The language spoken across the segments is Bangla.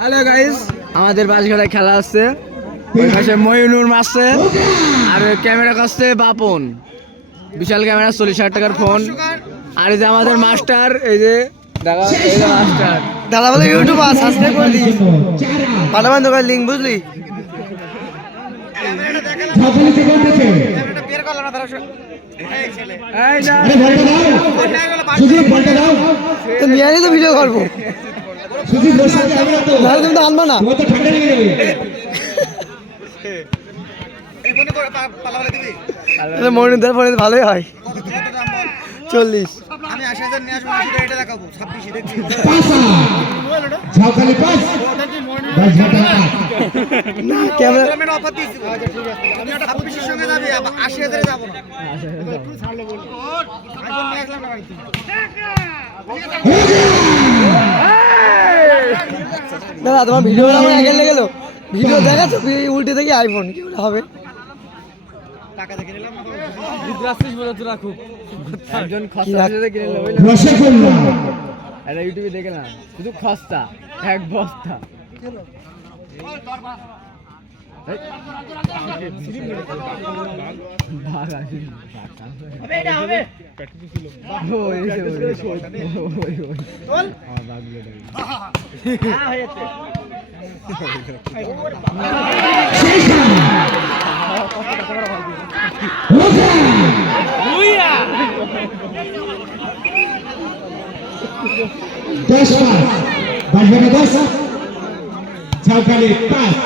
হ্যালো গাইস, আমাদের বাঁশঘাটায় খেলা আছে। ওই পাশে মইনুর মারছে আর ক্যামেরা কাছে বাপন, বিশাল ক্যামেরা, 40,000 টাকার ফোন। আর এই যে আমাদের মাস্টার, এই যে দাদা, এই যে মাস্টার দাদা বলে ইউটিউব সাবস্ক্রাইব করে দিস, পাঠাবান দোকান লিঙ্ক, বুঝলি? ভিডিও করবো, তুমি তো আনবা না। মনিদার ফোনে ভালোই হয়, 40। আমি 80,000 নিয়ে আসবো, এটা দেখাবো 26 দেখছি। না ক্যামেরা অফার দিয়েছি, আমি 26 এর সঙ্গে যাবে, 80,000 যাব না। একটু ছাড়লে বল, এখন নিয়ে আসলাম না গাড়িতে। দাদা তোমার ভিডিও আমার আগে লেগে গেল, ভিডিও দেখাচ্ছ উল্টে থেকে আইফোন কি হবে? টাকা দেখে নিলাম না, বিদ্রাসিস বলে তোরা খুব একজন খস্তা হিসেবে কিনে নেবে, রসগোল্লা এটা ইউটিউবে দেখে না, শুধু খস্তা এক বস্তা। ঝাউখালি 5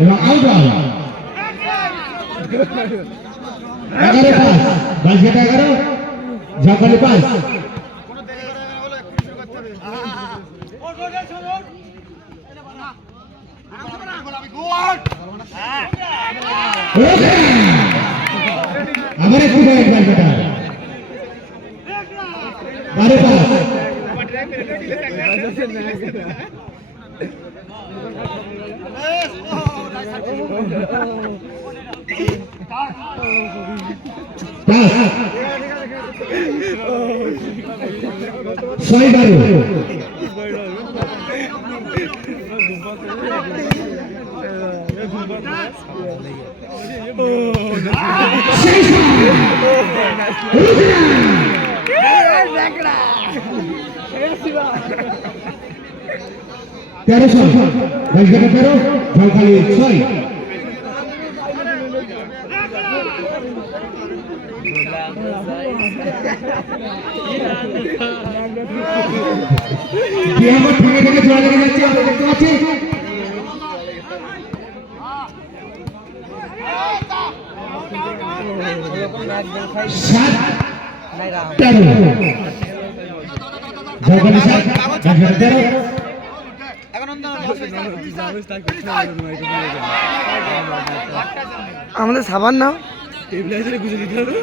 এবং আউট 11-5, বাঁশঘাটা 11, ঝাউখালি 5। আবার একটু বাঁশঘাটা 12-5। ঝাউখালি 6। আমাদের সাবান নাও, গুজে দিতে হবে।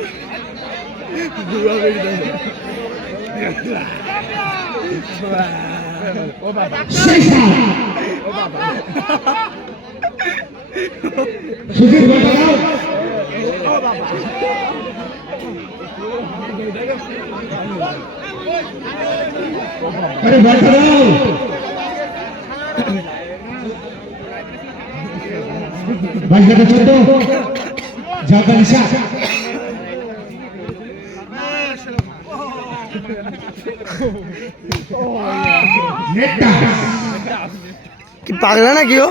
বাঁশঘাটা 14, ঝাউখালি 7। কি পাগলা না কিও?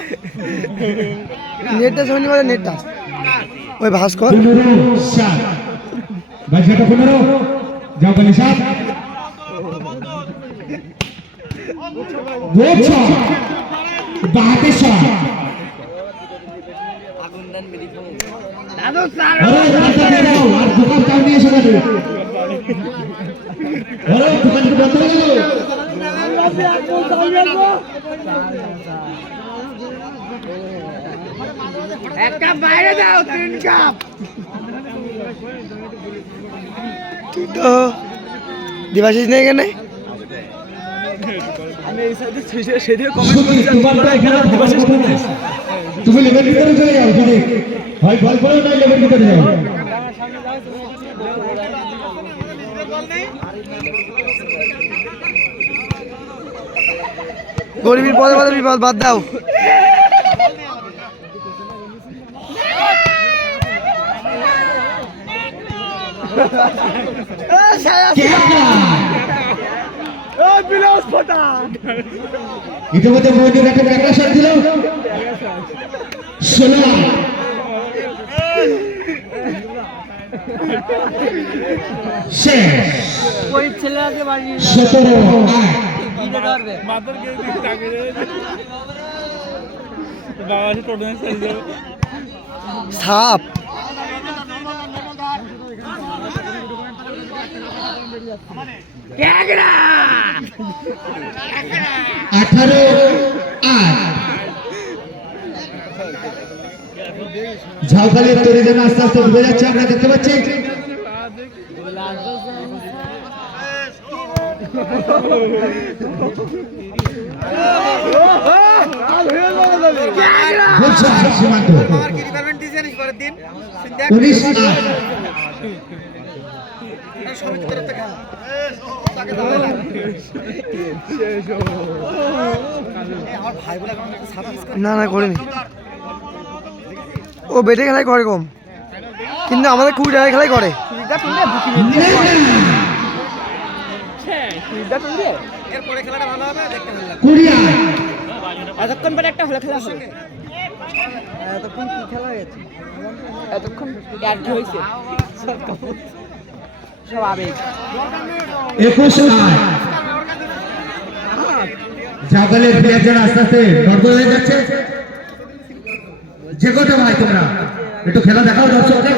নেটটা শনিবার নেটটা ওই ভাস্কর। বাঁশঘাটা 15, ঝাউখালি 7। এক কাপ বাইরে দাও, 3 কাপ। তুই তো দিবাশিস নেই কেন? আমি এই সাইডে সেদিকে কমেন্ট করছি, তুমি লেভেল ভিতরে চলে যাও, যদি হয় ফল করো না লেভেল ভিতরে যাও। গরিবের পদে পদে বিপদ বাদ দাও। ইতিমধ্যে মহিনুর একটা ব্যাকরা শট দিল 16 শেষ 17 সাপ আঠারো ঝাউখালির তরি যেন আস্তে আস্তে ডুবে যাচ্ছে আমরা দেখতে পাচ্ছি। সীমান্ত 19 না করিনি। ও বেটে খেলায় করে কম, কিন্তু আমাদের 20 টাকা খেলাই করে। এতক্ষণ পরে একটা হলো খেলা হবে। এতক্ষণ কি খেলা হয়েছে? এতক্ষণ আর কি হয়েছে? সব আবেগ। 21 ঝাউখালির প্লেয়ার যেন আস্তে আস্তে নড়বড় হয়ে যাচ্ছে। যে কত ভাই তোমরা একটু খেলা দেখাও দর্শকদের।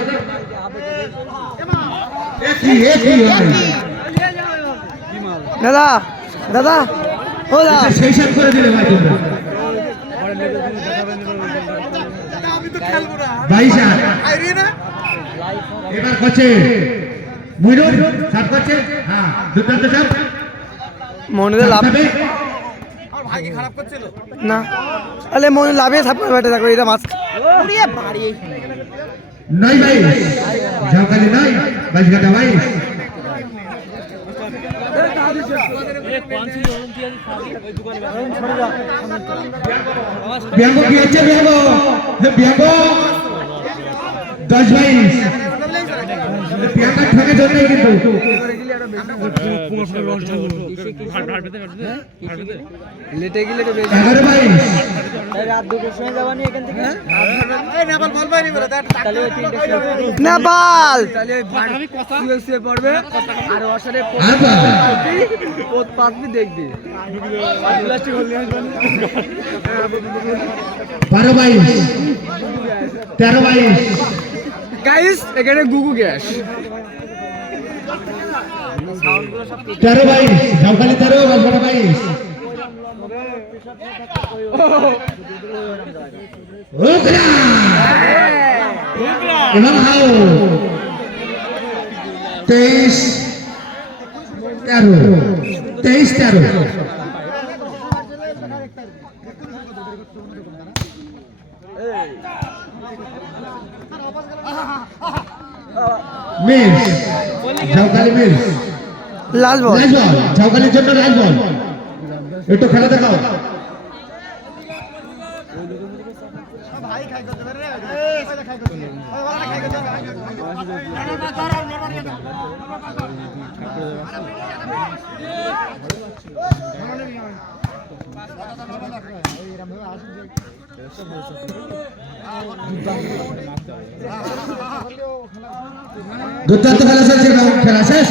দাদা দাদা ও দাদা সেই সাথ করে দিলে ভাই তোমরা 22 এবার করছে মুইনুর সাত করছে। হ্যাঁ দুর্দান্ত সাপ মনে লাভ না, আরে মনে লাভে সাপ করে বেটে দেখো এটা মাছ নয় 22 ঝাউখালি নয় 22 ঘাটা 22। বিয়াঙ্গো কি হচ্ছে? বিয়াঙ্গো 10-22 বিয়াঙ্গা ঠকে জন্য কিন্তু লেটে গেলে 11-22 রাত 2টার সময় যাবানি এখান থেকে। নেপাল তাহলে আমি কথা শুয়ে পড়বে আর অসারে পোত পাতবি দেখবি। 12-22 13-22 গাইস এখানে গুগু গ্যাস 13-22 ঝাউখালি 13 বাগড়া 22। এবার how 23-13 miss Jhaukhali miss. Last ball last ball ঝাউখালির জন্য লাস্ট বল। একটু খেলা দেখাও। দুর্দান্ত খেলা চলছে, খেলা শেষ।